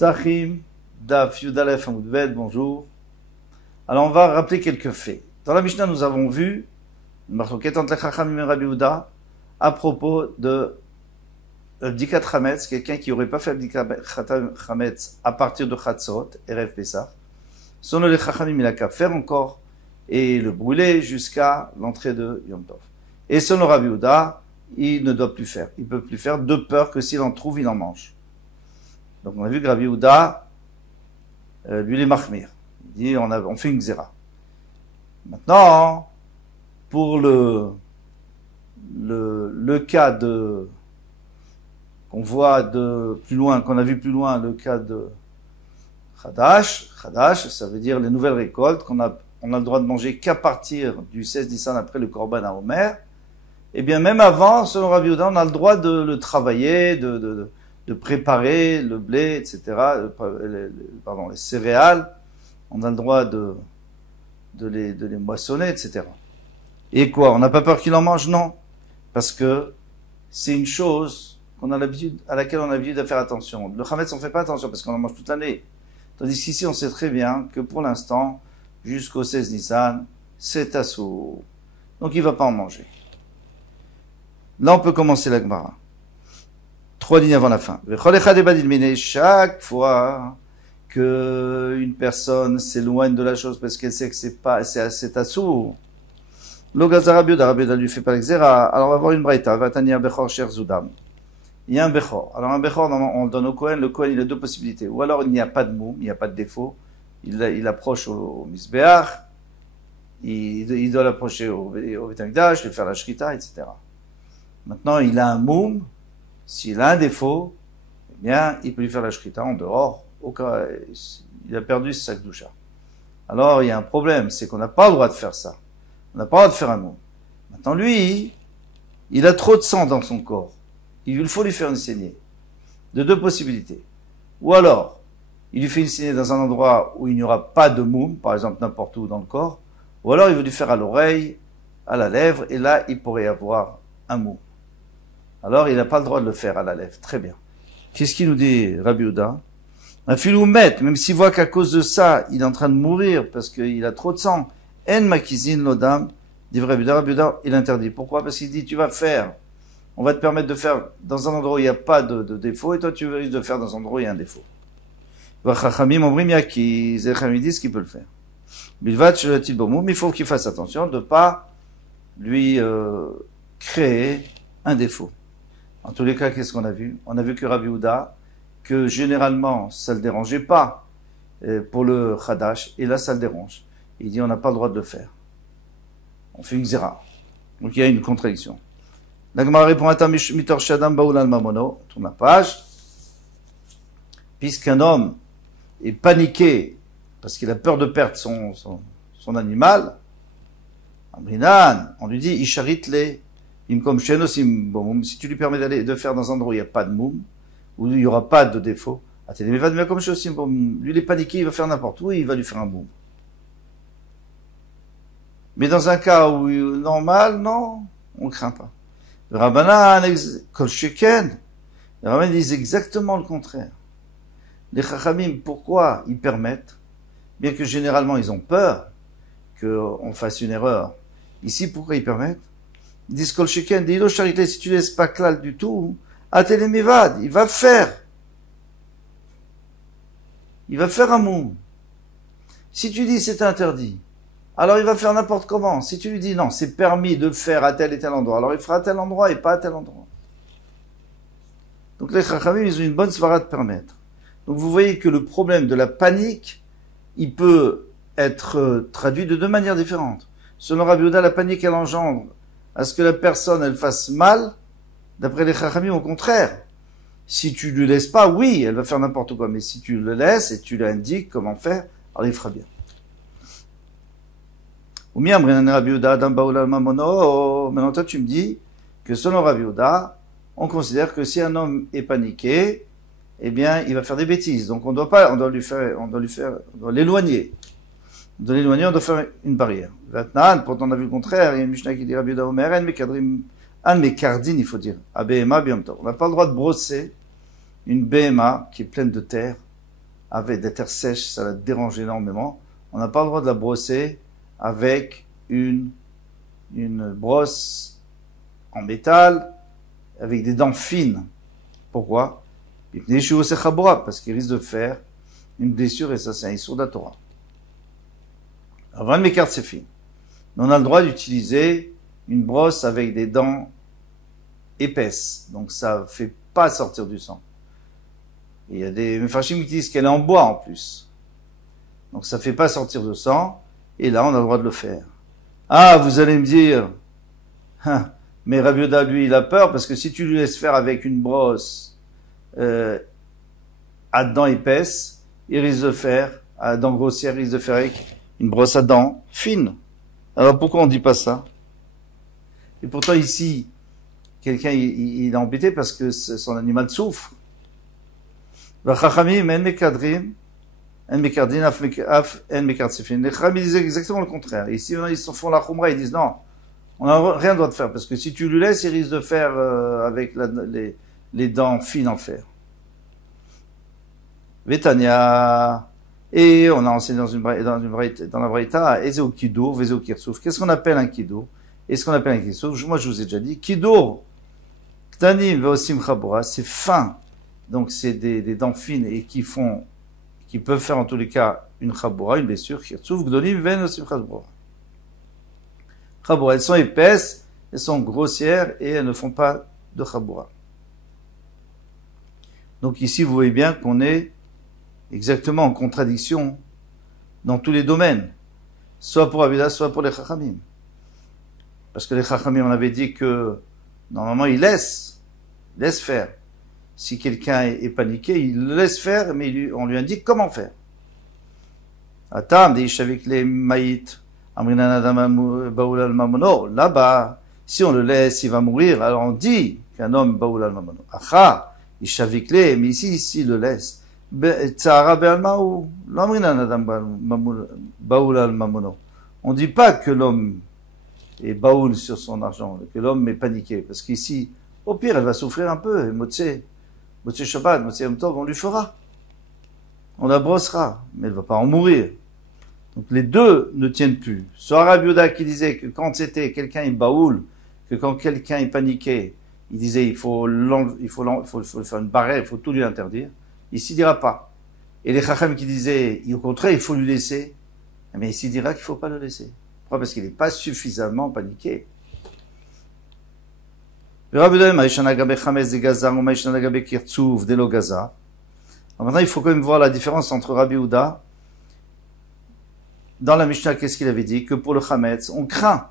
Sachim, Daf, Yudalef, Amoudbet, bonjour. Alors on va rappeler quelques faits. Dans la Mishnah, nous avons vu, Marloquet entre les Chachamim et Rabbi Yehuda, à propos de Bdikat Chametz, quelqu'un qui n'aurait pas fait Bdikat Chametz à partir de Chatzot, Erev Pesach. Selon les Chachamim, il a qu'à faire encore et le brûler jusqu'à l'entrée de Yom Tov. Et selon Rabbi Yehuda, il ne doit plus faire. Il ne peut plus faire de peur que s'il en trouve, il en mange. Donc on a vu que Rabbi Yehuda, lui, il est Mahmir. Il dit, on fait une xéra. Maintenant, pour le cas qu'on voit de plus loin, qu'on a vu plus loin, le cas de Chadash, ça veut dire les nouvelles récoltes, on a le droit de manger qu'à partir du 16 Nissan après le Korban à Omer. Eh bien, même avant, selon Rabbi Yehuda, on a le droit de le travailler, de préparer le blé, etc., les céréales, on a le droit de les moissonner, etc. Et quoi? On n'a pas peur qu'il en mange? Non. Parce que c'est une chose à laquelle on a l'habitude de faire attention. Le Chametz, on ne fait pas attention parce qu'on en mange toute l'année. Tandis qu'ici, on sait très bien que pour l'instant, jusqu'au 16 Nissan, c'est assourd. Donc il ne va pas en manger. Là, on peut commencer la Gemara. 3 lignes avant la fin. Chaque fois que une personne s'éloigne de la chose parce qu'elle sait que c'est assourd, Rabbi Yehuda lui fait pas l'exéra. Alors on va voir une braïta. Vatania bechor cher zudam. Il y a un bechor. Alors un bechor, on le donne au Kohen. Le Kohen, il a deux possibilités. Ou alors il n'y a pas de moum, il n'y a pas de défaut. Il approche au misbéach. Il doit l'approcher au Beit Hamikdash, lui faire la shrita, etc. Maintenant, il a un moum. S'il a un défaut, eh bien, il peut lui faire la shrita en dehors. Au cas, il a perdu sa kedusha. Alors, il y a un problème, c'est qu'on n'a pas le droit de faire ça. On n'a pas le droit de faire un moum. Maintenant, lui, il a trop de sang dans son corps. Il faut lui faire une saignée. De deux possibilités. Ou alors, il lui fait une saignée dans un endroit où il n'y aura pas de moum, par exemple n'importe où dans le corps. Ou alors, il veut lui faire à l'oreille, à la lèvre, et là, il pourrait y avoir un moum. Alors, il n'a pas le droit de le faire à la lèvre. Très bien. Qu'est-ce qu'il nous dit, Rabbi Yehuda? Un filou met, même s'il voit qu'à cause de ça, il est en train de mourir parce qu'il a trop de sang. En makizin lodam, dit Rabbi Yehuda, il interdit. Pourquoi? Parce qu'il dit, tu vas faire, on va te permettre de faire dans un endroit où il n'y a pas de défaut, et toi, tu veux de faire dans un endroit où il y a un défaut. Vachachamim, omrim yaki, zechamim dit ce qu'il peut le faire. Bilvat, mais il faut qu'il fasse attention de ne pas lui créer un défaut. En tous les cas, qu'est-ce qu'on a vu? On a vu que Rabbi Yehuda, que généralement, ça le dérangeait pas pour le Chadash, et là, ça le dérange. Il dit, on n'a pas le droit de le faire. On fait une xéra. Donc, il y a une contradiction. La Gemara répond à Mitor Shadam Baoulal Mamono, tourne la page. Puisqu'un homme est paniqué, parce qu'il a peur de perdre son animal, on lui dit, Isharit le si tu lui permets de faire dans un endroit où il n'y a pas de moum, où il n'y aura pas de défaut, lui il est paniqué, il va faire n'importe où, il va lui faire un moum. Mais dans un cas où normal, non, on ne craint pas. Le Rabbanan, Kolsheken, les Rabbanan disent exactement le contraire. Les Chachamim, pourquoi ils permettent, bien que généralement ils ont peur qu'on fasse une erreur. Ici, pourquoi ils permettent? Ils disent Kolsheken, dis-le charité, si tu laisses pas clal du tout, Atelemivad, il va faire. Il va faire un moum. Si tu dis c'est interdit, alors il va faire n'importe comment. Si tu lui dis non, c'est permis de le faire à tel et tel endroit, alors il fera à tel endroit et pas à tel endroit. Donc les Chachamim, ils ont une bonne svara de permettre. Donc vous voyez que le problème de la panique, il peut être traduit de deux manières différentes. Selon Rabbi Yehuda, la panique, elle engendre à ce que la personne, elle fasse mal. D'après les Chachamim, au contraire. Si tu lui laisses pas, oui, elle va faire n'importe quoi. Mais si tu le laisses et tu lui indiques comment faire, alors il fera bien. Maintenant, toi, tu me dis que selon Rabbi Yehuda, on considère que si un homme est paniqué, eh bien, il va faire des bêtises. Donc, on doit l'éloigner. On doit faire une barrière. Pourtant, on a vu le contraire. Il y a une Mishnah qui dit Rabbi Yehuda Omer, un mekardin, il faut dire. Abéma, bien tov. On n'a pas le droit de brosser une béma qui est pleine de terre avec des terres sèches, ça la dérange énormément. On n'a pas le droit de la brosser avec une brosse en métal, avec des dents fines. Pourquoi? Parce qu'il risque de faire une blessure, et ça c'est un issour de la Torah. Avant de m'écarter, c'est fini. On a le droit d'utiliser une brosse avec des dents épaisses, donc ça fait pas sortir du sang. Et il y a des méfarchim qui disent qu'elle est en bois en plus, donc ça fait pas sortir de sang, et là on a le droit de le faire. Ah, vous allez me dire, mais Rabbi Yehuda, lui, il a peur, parce que si tu lui laisses faire avec une brosse à dents épaisses, il risque de faire, à dents grossières, il risque de faire avec une brosse à dents fine. Alors pourquoi on dit pas ça? Et pourtant ici, quelqu'un il est embêté parce que son animal souffre. Les Chachamim disaient exactement le contraire. Ici, ils s'en font la khumra, ils disent non, on n'a rien droit de faire, parce que si tu lui laisses, il risque de faire avec les dents fines en fer. Vetania, et on a enseigné dans la Braïta, Ezeo Kidour, Vezeo Kirsouf. Qu'est-ce qu'on appelle un Kidour? Et ce qu'on appelle un Kirsouf, moi je vous ai déjà dit, Kidour, Ktanim Veosim Chabora, c'est fin, donc c'est des dents fines et qui peuvent faire en tous les cas une Chabora, une blessure, Kirsouf, Gdolim Veosim Chabora. Chabora, elles sont épaisses, elles sont grossières et elles ne font pas de Chabora. Donc ici, vous voyez bien qu'on est exactement en contradiction dans tous les domaines, soit pour Abida, soit pour les Chachamim. Parce que les Chachamim, on avait dit que normalement ils laissent faire. Si quelqu'un est paniqué, il le laisse faire, mais on lui indique comment faire. Atam, avec les maït, là-bas, si on le laisse, il va mourir. Alors on dit qu'un homme baoul al mamono. Acha, mais ici, il le laisse. On dit pas que l'homme est baoul sur son argent, que l'homme est paniqué, parce qu'ici, au pire, elle va souffrir un peu, et Motsé Shabbat, Motsé Yom Tov, on lui fera. On la brossera, mais elle va pas en mourir. Donc les deux ne tiennent plus. Soit Rabbi Yehuda qui disait que quand c'était quelqu'un est baoul, que quand quelqu'un est paniqué, il disait il faut faire une barrière, il faut tout lui interdire. Ici, il dira pas. Et les Chacham qui disaient, au contraire, il faut lui laisser. Mais ici, il dira qu'il faut pas le laisser. Pourquoi? Parce qu'il n'est pas suffisamment paniqué. Maintenant, il faut quand même voir la différence entre Rabbi Yehuda. Dans la Mishnah, qu'est-ce qu'il avait dit? Que pour le Chametz, on craint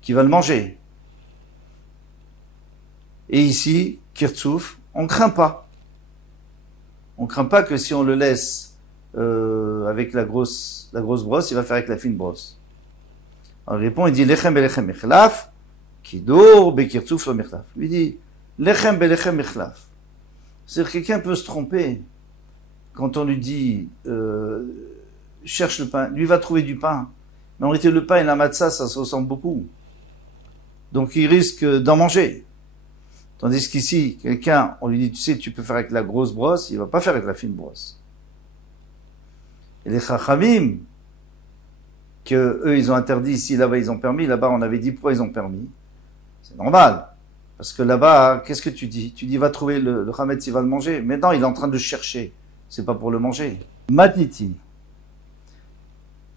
qu'il va le manger. Et ici, Kirtsouf, on craint pas. On craint pas que si on le laisse avec la grosse brosse, il va faire avec la fine brosse. Alors il répond, il dit lechem belechem mechlaf, kidour bekirtsouf lo mechlaf. Il dit lechem belechem mechlaf. C'est-à-dire que quelqu'un peut se tromper quand on lui dit cherche le pain. Lui va trouver du pain, mais en réalité le pain et la matzah ça se ressemble beaucoup. Donc il risque d'en manger. Tandis qu'ici, quelqu'un, on lui dit, tu sais, tu peux faire avec la grosse brosse, il va pas faire avec la fine brosse. Et les Chachamim, que eux, ils ont interdit, ici, là-bas, ils ont permis, là-bas, on avait dit pourquoi ils ont permis. C'est normal. Parce que là-bas, qu'est-ce que tu dis? Tu dis, va trouver le Chametz, il va le manger. Maintenant, il est en train de chercher. C'est pas pour le manger. Matnitin.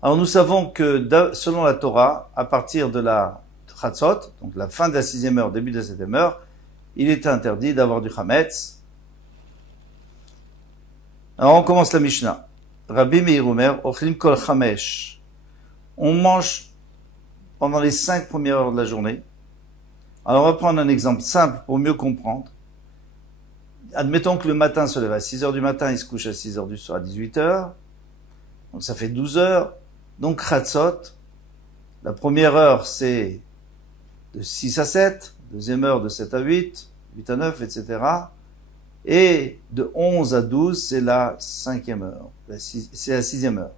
Alors, nous savons que, selon la Torah, à partir de la Chatzot, donc la fin de la 6e heure, début de la 7e heure, il est interdit d'avoir du Chametz. Alors on commence la Mishnah. Rabbi Meir Omer, Ochlim Kol Chamesh. On mange pendant les 5 premières heures de la journée. Alors on va prendre un exemple simple pour mieux comprendre. Admettons que le matin se lève à 6 heures du matin, il se couche à 6 heures du soir, à 18 heures. Donc ça fait 12 heures. Donc Chatzot, la première heure c'est de 6 à 7. Deuxième heure de 7 à 8, 8 à 9, etc. Et de 11 à 12, c'est la 5e heure. C'est la 6e heure.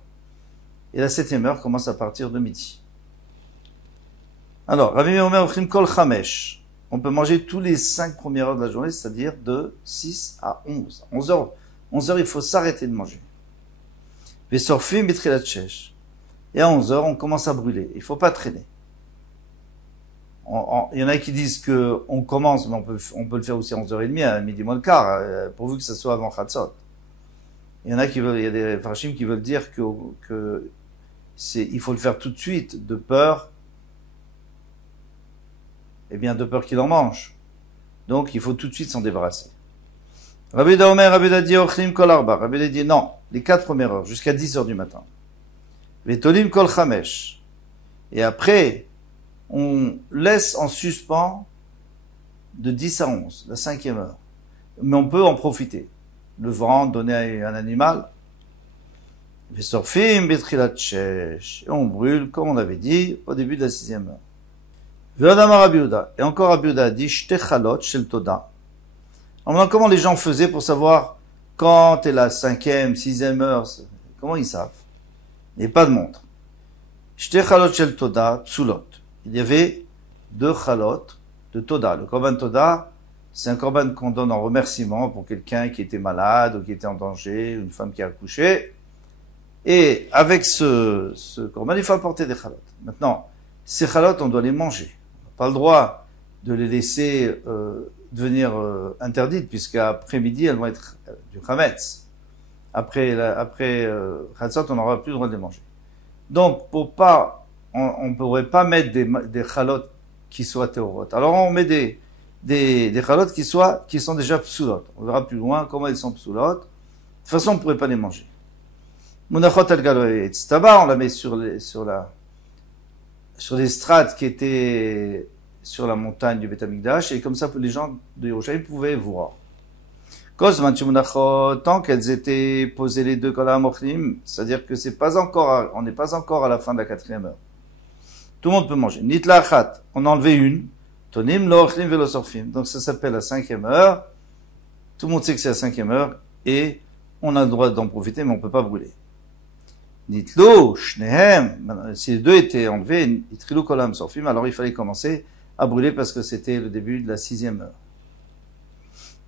Et la 7e heure commence à partir de midi. Alors, Rabbi Meir Ochlim Kol Chamesh. On peut manger tous les 5 premières heures de la journée, c'est-à-dire de 6 à 11. 11 heures, 11 heures, il faut s'arrêter de manger. Vesorfim bitrilat shesh. Et à 11 heures, on commence à brûler. Il faut pas traîner. Il y en a qui disent que on commence, mais on peut le faire aussi à 11h30, à midi moins le quart, pourvu que ça soit avant Chatzot. Il y en a qui veulent, il y a des farshim qui veulent dire que il faut le faire tout de suite, de peur, de peur qu'il en mange. Donc, il faut tout de suite s'en débarrasser. Rabbi Yehuda Omer, Rabbi Yehuda dit, ochlim kol arba. Rabbi Yehuda dit, non, les 4 premières heures, jusqu'à 10 heures du matin. Vetolim kol chamesh. Et après, on laisse en suspens de 10 à 11, la 5e heure. Mais on peut en profiter. Le vent, donner à un animal. Vesorfim betrilat shesh. Et on brûle, comme on avait dit, au début de la 6e heure. Ve'odamar Rabbi Yehuda. Et encore Rabbi Yehuda dit, shte chalot shel toda. Alors comment les gens faisaient pour savoir quand est la 5e, 6e heure? Comment ils savent? Il n'y a pas de montre. Shte chalot shel toda, psulot. Il y avait 2 chalot de toda. Le korban toda, c'est un korban qu'on donne en remerciement pour quelqu'un qui était malade ou qui était en danger, une femme qui a accouché. Et avec ce korban, il faut apporter des chalot. Maintenant, ces chalot, on doit les manger. On n'a pas le droit de les laisser devenir interdites, puisqu'après midi, elles vont être du chametz. Après Chatzot, on n'aura plus le droit de les manger. Donc, on ne pourrait pas mettre des chalot qui soient théorotes. Alors, on met des chalot qui sont déjà psulot. On verra plus loin comment ils sont psulot. De toute façon, on ne pourrait pas les manger. Munachot al galoy tztaba, on la met sur les strates qui étaient sur la montagne du Beth Amikdash, et comme ça, les gens de Yerushalayim pouvaient voir. Tant qu'elles étaient posées les 2 kolam ochlim, c'est-à-dire que on n'est pas encore à la fin de la 4e heure. Tout le monde peut manger. Nitla achat, on a enlevé une. Tonim lo ochlim velo sorfim. Donc ça s'appelle la 5e heure. Tout le monde sait que c'est la 5e heure, et on a le droit d'en profiter, mais on peut pas brûler. Nitlo, shnehem, si les 2 étaient enlevés, itrilu kolam sorfim, alors il fallait commencer à brûler parce que c'était le début de la 6e heure.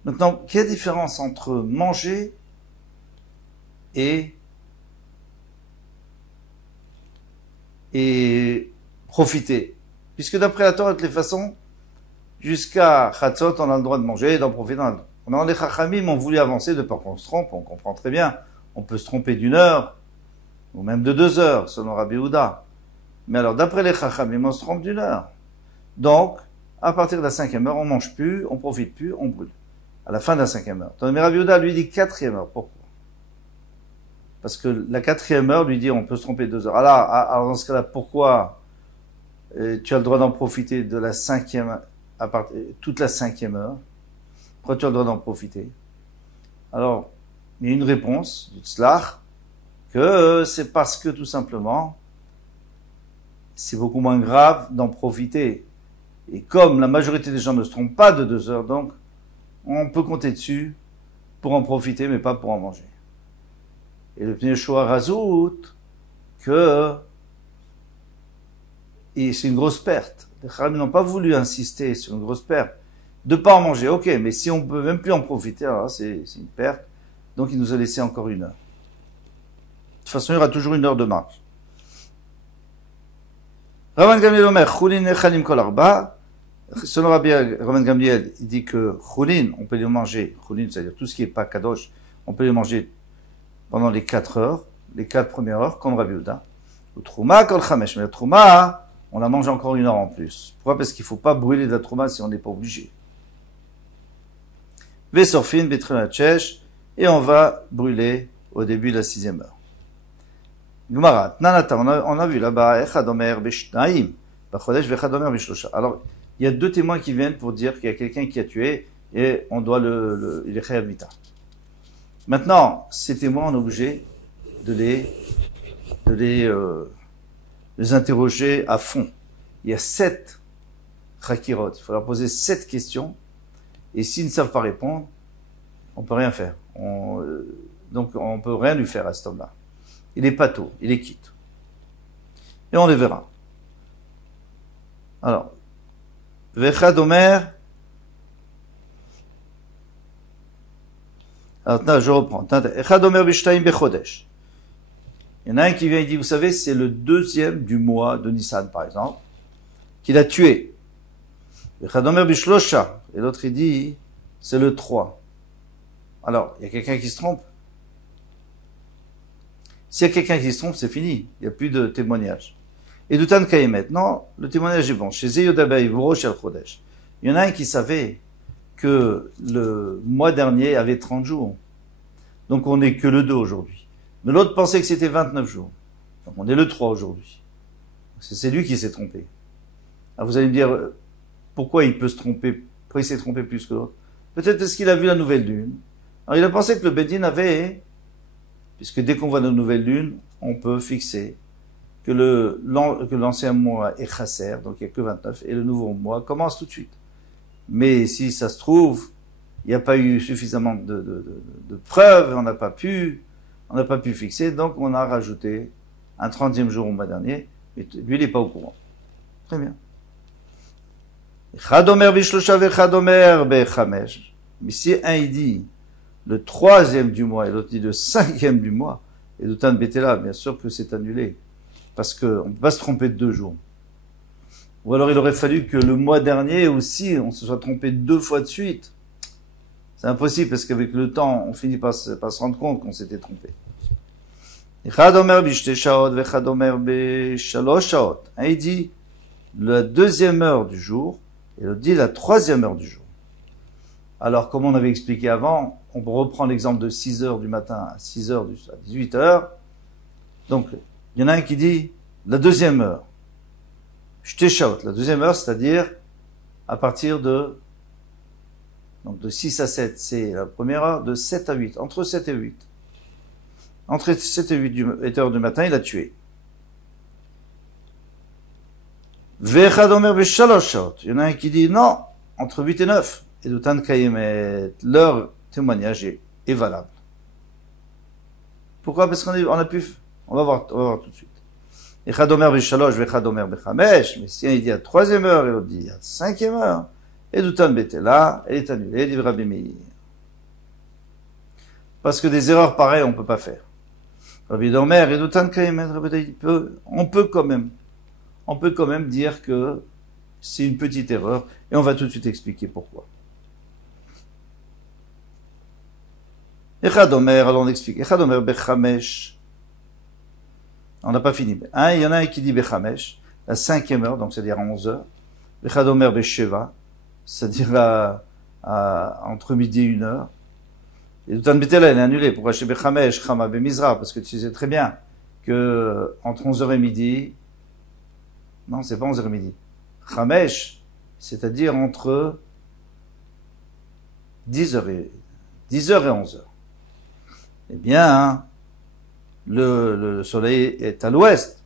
Maintenant, quelle est la différence entre manger et profiter? Puisque d'après la Torah, de toutes les façons, jusqu'à Chatzot, on a le droit de manger et d'en profiter. Les Chachamim ont voulu avancer de peur qu'on se trompe, on comprend très bien. On peut se tromper d'1 heure, ou même de 2 heures, selon Rabbi Yehuda. Mais alors, d'après les Chachamim, on se trompe d'1 heure. Donc, à partir de la 5e heure, on mange plus, on profite plus, on brûle. À la fin de la 5e heure. Tandis que Rabbi Yehuda, lui, dit 4e heure. Pourquoi? Parce que la 4e heure lui dit, on peut se tromper 2 heures. Alors dans ce cas-là, pourquoi tu as le droit d'en profiter de la 5e, toute la 5e heure? Pourquoi tu as le droit d'en profiter? Alors, il y a une réponse, du tzlach, que c'est parce que, tout simplement, c'est beaucoup moins grave d'en profiter. Et comme la majorité des gens ne se trompent pas de 2 heures, donc, on peut compter dessus pour en profiter, mais pas pour en manger. Et le Pnei Yehoshua rajoute que c'est une grosse perte. Les Chachamim n'ont pas voulu insister sur une grosse perte. De pas en manger, ok, mais si on peut même plus en profiter, alors c'est une perte. Donc il nous a laissé encore 1 heure. De toute façon, il y aura toujours 1 heure de marche. Rabban Gamliel Omer, Chulin Echalim Kol Arba. Selon Rabban Gamliel, il dit que Chulin, on peut les manger. Chulin, c'est-à-dire tout ce qui n'est pas Kadosh, on peut les manger pendant les 4 heures, les 4 premières heures, comme Rabbi Yehuda. Ou Trouma Kol Chamesh. Mais la Trouma, on la mange encore 1 heure en plus. Pourquoi? Parce qu'il ne faut pas brûler de la Trouma si on n'est pas obligé. Vesorfin, Betrilat shesh, et on va brûler au début de la 6e heure. Gemara, Nanata, on a vu là-bas, Echad Omer Beshnaim, Bachodesh Vechad Omer Beshlosha. Alors, il y a 2 témoins qui viennent pour dire qu'il y a quelqu'un qui a tué et on doit il est Chayav Mita. Maintenant, ces témoins, on est obligé de les interroger à fond. Il y a 7 chakirot. Il faut leur poser 7 questions. Et s'ils ne savent pas répondre, on peut rien faire. Donc, on peut rien lui faire à cet homme-là. Il est pato, il est quitte. Et on les verra. Alors, Vechad Omer. Alors, là, je reprends. Echad omer b'shtayim bechodesh. Il y en a un qui vient et dit, vous savez, c'est le deuxième du mois de Nissan, par exemple, qu'il a tué. Echad omer b'shlosha. Et l'autre, il dit, c'est le 3. Alors, il y a quelqu'un qui se trompe. S'il y a quelqu'un qui se trompe, c'est fini. Il n'y a plus de témoignage. Et Doutan Kayemet, non, le témoignage est bon. Chez Zeyodabay, Voro, Shel Chodesh. Il y en a un qui savait que le mois dernier avait 30 jours. Donc on n'est que le 2 aujourd'hui. Mais l'autre pensait que c'était 29 jours. Donc on est le 3 aujourd'hui. C'est lui qui s'est trompé. Alors vous allez me dire, pourquoi il peut se tromper, pourquoi il s'est trompé plus que l'autre? Peut-être parce qu'il a vu la nouvelle lune. Alors il a pensé que le Bédine avait, puisque dès qu'on voit la nouvelle lune, on peut fixer que l'ancien mois est chasser, donc il n'y a que 29, et le nouveau mois commence tout de suite. Mais si ça se trouve, il n'y a pas eu suffisamment de preuves, on n'a pas pu fixer, donc on a rajouté un 30e jour au mois dernier, et lui il n'est pas au courant. Très bien. Mais si un il dit le 3e du mois et l'autre dit le 5e du mois, et Doutan Betela, bien sûr que c'est annulé, parce qu'on ne peut pas se tromper de 2 jours. Ou alors il aurait fallu que le mois dernier aussi, on se soit trompé 2 fois de suite. C'est impossible parce qu'avec le temps, on finit par se rendre compte qu'on s'était trompé. Un il dit la 2e heure du jour et l'autre dit la 3e heure du jour. Alors, comme on avait expliqué avant, on reprend l'exemple de 6 heures du matin à 6 heures à 18 heures. Donc, il y en a un qui dit la 2e heure. Shteshaot, la 2e heure, c'est-à-dire à partir de 6 à 7, c'est la première heure, de 7 à 8, entre 7 et 8. Entre 7 et 8 heures du matin, il a tué. Vechadomer veshaloshot, il y en a un qui dit non, entre 8 et 9. Et Doutan Kayemet, leur témoignage est valable. Pourquoi? Parce on va voir tout de suite. Echadomer b'shalosh, vechadomer b'chamesh, mais si il dit à 3e heure, et l'autre dit à 5e heure, et Doutan Betela, elle est annulée, dit Rabbi Meir. Parce que des erreurs pareilles, on peut pas faire. Rabbi Domer et Doutan Kayemet, on peut quand même dire que c'est une petite erreur, et on va tout de suite expliquer pourquoi. Echadomer, alors on explique. Echadomer bechamesh. On n'a pas fini. Il y en a un qui dit bechamesh, la 5e heure, donc c'est-à-dire à 11 heures. Echadomer besheva, c'est-à-dire entre midi et 1 heure. Et Doutan Betela, elle est annulée. Pourquoi chez bechamesh, chama bemizra? Parce que tu sais très bien que entre 11h et midi, non, c'est pas 11h et midi. Chamesh, c'est-à-dire entre 10h et 11h. Eh bien, le soleil est à l'ouest,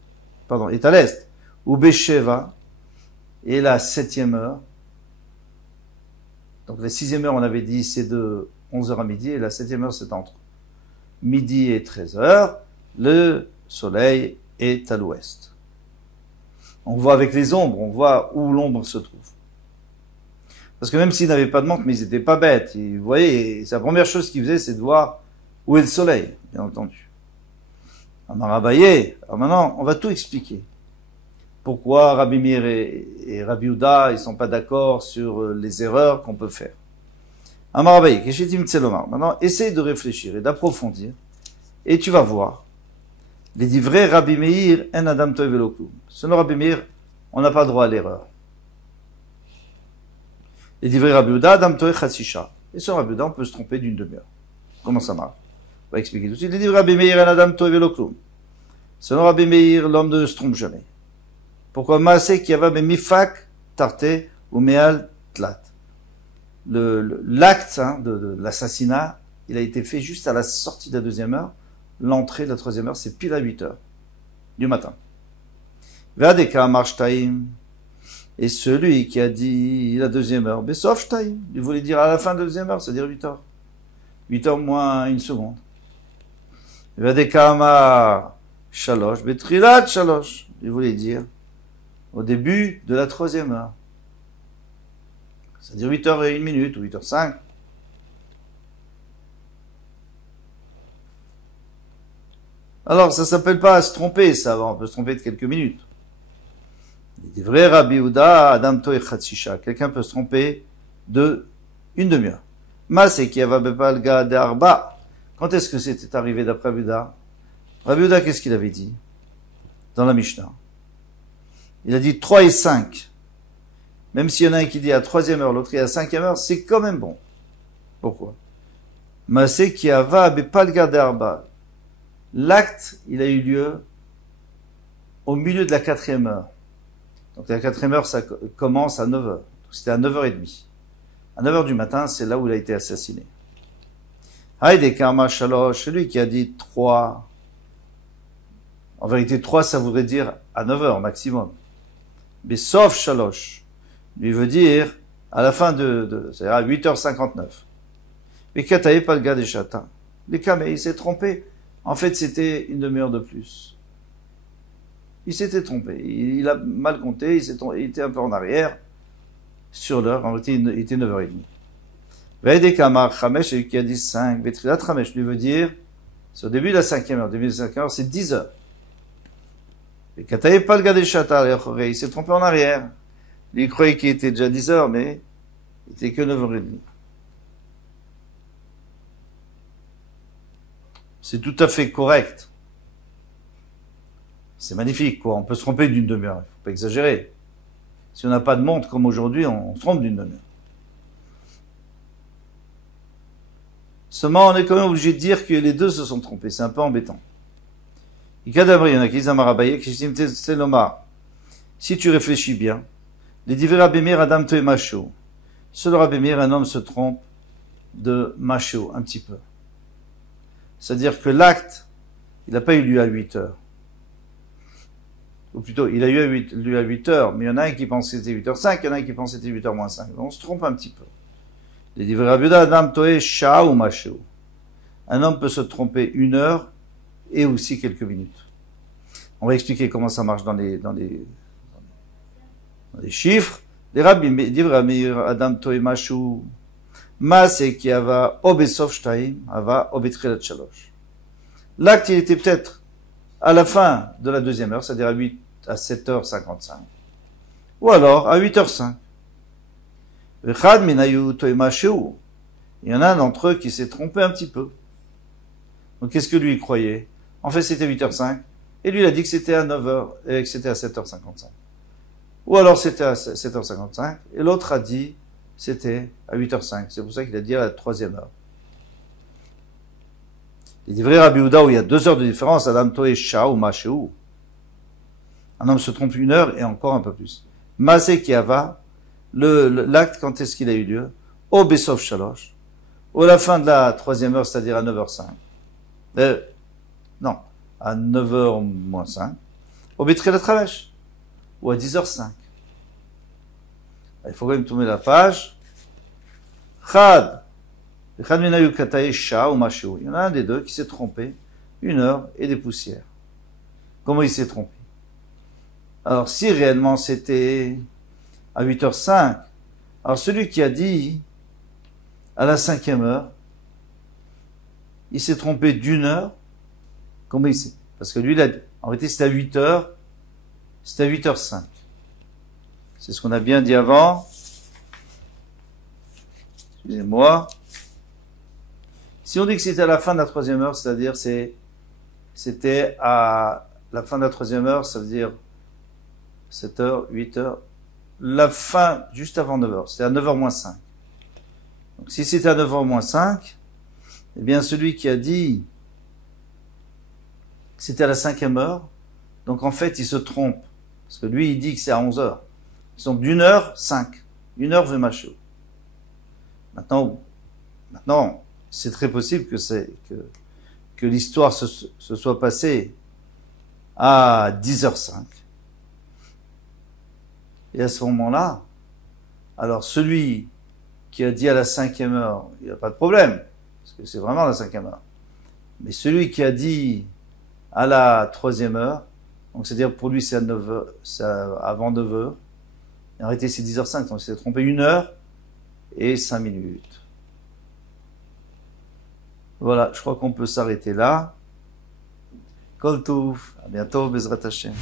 est à l'est. Ou Besheva est la 7e heure. Donc la 6e heure, on avait dit, c'est de 11h à midi, et la 7e heure, c'est entre midi et 13h. Le soleil est à l'ouest. On voit avec les ombres, on voit où l'ombre se trouve. Parce que même s'ils n'avaient pas de montre, mais ils n'étaient pas bêtes. Vous voyez, c'est la première chose qu'ils faisaient, c'est de voir où est le soleil, bien entendu. Amarabaye, alors maintenant, on va tout expliquer. Pourquoi Rabbi Meir et Rabbi Yehuda, ils sont pas d'accord sur les erreurs qu'on peut faire. Amarabaye, Keshetim Tselomar. Maintenant, essaye de réfléchir et d'approfondir, et tu vas voir. Les dit vrais Rabbi Meir, en Adam Tov Velo Klum. Selon Rabbi Meir, on n'a pas droit à l'erreur. Les dit vrais Rabbi Yehuda, Adam Tov Chatzisha. Et selon Rabbi Yehuda, on peut se tromper d'une demi-heure. Comment ça marche? On va expliquer tout de suite. Les dit Rabbi Meir, en Adam Tov Velo Klum. Selon Rabbi Meir, l'homme ne se trompe jamais. Pourquoi Maaseh Kiava Mifak Tarte ou Meal Tlat. L'acte de l'assassinat, il a été fait juste à la sortie de la 2e heure. L'entrée de la 3e heure, c'est pile à 8 heures du matin. Vadeka Marshtaim. Et celui qui a dit la 2e heure, Besof Shtaim, il voulait dire à la fin de la 2e heure, c'est-à-dire 8 heures. 8 heures moins 1 seconde. Vadeka Mar Shalosh, Betrilat Shalosh, il voulait dire au début de la 3e heure. C'est-à-dire 8 heures et 1 minute, ou 8 heures 5. Alors, ça s'appelle pas se tromper, ça, on peut se tromper de quelques minutes. Il dit vrai, Rabbi Yehuda, Adam Toe Chatsisha. Quelqu'un peut se tromper de une demi-heure. Masé qui avait Bepalga de Arba. Quand est-ce que c'était arrivé d'après Rabbi Yehuda? Rabbi Yehuda, qu'est-ce qu'il avait dit? Dans la Mishnah. Il a dit 3 et 5. Même s'il y en a un qui dit à 3e heure, l'autre est à 5e heure, c'est quand même bon. Pourquoi? Masé qui avait Bepalga de Arba. L'acte, il a eu lieu au milieu de la 4e heure. Donc la 4e heure, ça commence à 9 heures. C'était à 9h30. À 9 heures du matin, c'est là où il a été assassiné. Haïdé Karma Shalosh, celui qui a dit 3. En vérité, 3, ça voudrait dire à 9 heures maximum. Mais sauf Shalosh, lui veut dire à la fin c'est-à-dire à 8h59. Mais Kataï pas le gars des châtains. Les camés, il s'est trompé. En fait, c'était une demi-heure de plus. Il s'était trompé. Il a mal compté, il était un peu en arrière sur l'heure. En réalité, il était 9h30. Veille Kamar Chamesh, celui qui a dit 5. Betrilat Chamesh, lui veut dire, c'est au début de la 5e heure. Au début de la 5e heure, c'est 10 heures. Et Kataï pas le gars des châtains, il s'est trompé en arrière. Il croyait qu'il était déjà 10 heures, mais il était que 9h30. C'est tout à fait correct. C'est magnifique, quoi. On peut se tromper d'une demi-heure. Il ne faut pas exagérer. Si on n'a pas de montre comme aujourd'hui, on se trompe d'une demi-heure. Seulement, on est quand même obligé de dire que les deux se sont trompés. C'est un peu embêtant. Si tu réfléchis bien, les divers Rabimir Adam Toe Macho. Seul Rabimir, un homme se trompe de Macho, un petit peu. C'est-à-dire que l'acte, il n'a pas eu lieu à 8 heures. Ou plutôt, il a eu lieu à 8 heures, mais il y en a un qui pense que c'était 8h05, il y en a un qui pense que c'était 8h moins 5. Donc on se trompe un petit peu. Les divers Rabbi Adam Toe Shah ou Macho. Un homme peut se tromper 1 heure et aussi quelques minutes. On va expliquer comment ça marche dans les chiffres. Les Rabbi divers Adam Toe Macho. Masé qui ava obesov shtaim, ava obetrelat shalosh. L'acte, il était peut-être à la fin de la 2e heure, c'est-à-dire à 7h55. Ou alors à 8h05. Vechad minayu toimasheu. Il y en a un d'entre eux qui s'est trompé un petit peu. Donc qu'est-ce que lui croyait? En fait, c'était 8h05. Et lui, il a dit que c'était à 9h, et que c'était à 7h55. Ou alors c'était à 7h55. Et l'autre a dit, c'était à 8h05. C'est pour ça qu'il a dit à la 3e heure. Il dit vrai Rabbi Yehuda où il y a 2 heures de différence, Adam Toe Shah ou Masheu. Un homme se trompe 1 heure et encore un peu plus. Masé qui ava, l'acte, quand est-ce qu'il a eu lieu? Au Besov Shalosh. Ou à la fin de la 3e heure, c'est-à-dire à 9h05. Non, à 9h moins 5. Au Betrel Travesh. Ou à 10h05. Il faut quand même tourner la page. Chad. Il y en a un des deux qui s'est trompé 1 heure et des poussières. Comment il s'est trompé? Alors, si réellement c'était à 8h05, alors celui qui a dit à la 5e heure, il s'est trompé d'1 heure. Comment il sait? Parce que lui, en réalité, c'était à 8 heures, c'était à 8h05. C'est ce qu'on a bien dit avant. Excusez-moi. Si on dit que c'était à la fin de la 3e heure, c'est-à-dire c'était à la fin de la 3e heure, ça veut dire 7 heures, 8 heures, la fin juste avant 9 heures, c'était à 9h moins 5. Donc si c'était à 9h moins 5, eh bien celui qui a dit que c'était à la 5e heure, donc en fait il se trompe, parce que lui il dit que c'est à 11 heures. Donc d'1 heure, 5. 1 heure veut macho. Maintenant, c'est très possible que l'histoire se soit passée à 10h05. Et à ce moment-là, alors celui qui a dit à la 5e heure, il n'y a pas de problème, parce que c'est vraiment la 5e heure. Mais celui qui a dit à la 3e heure, donc c'est-à-dire pour lui c'est à 9h, c'est avant 9h, en réalité c'est 10h05, donc il s'est trompé 1 heure et 5 minutes. Voilà, je crois qu'on peut s'arrêter là. Kol Touf, à bientôt, Bezrat Hashem.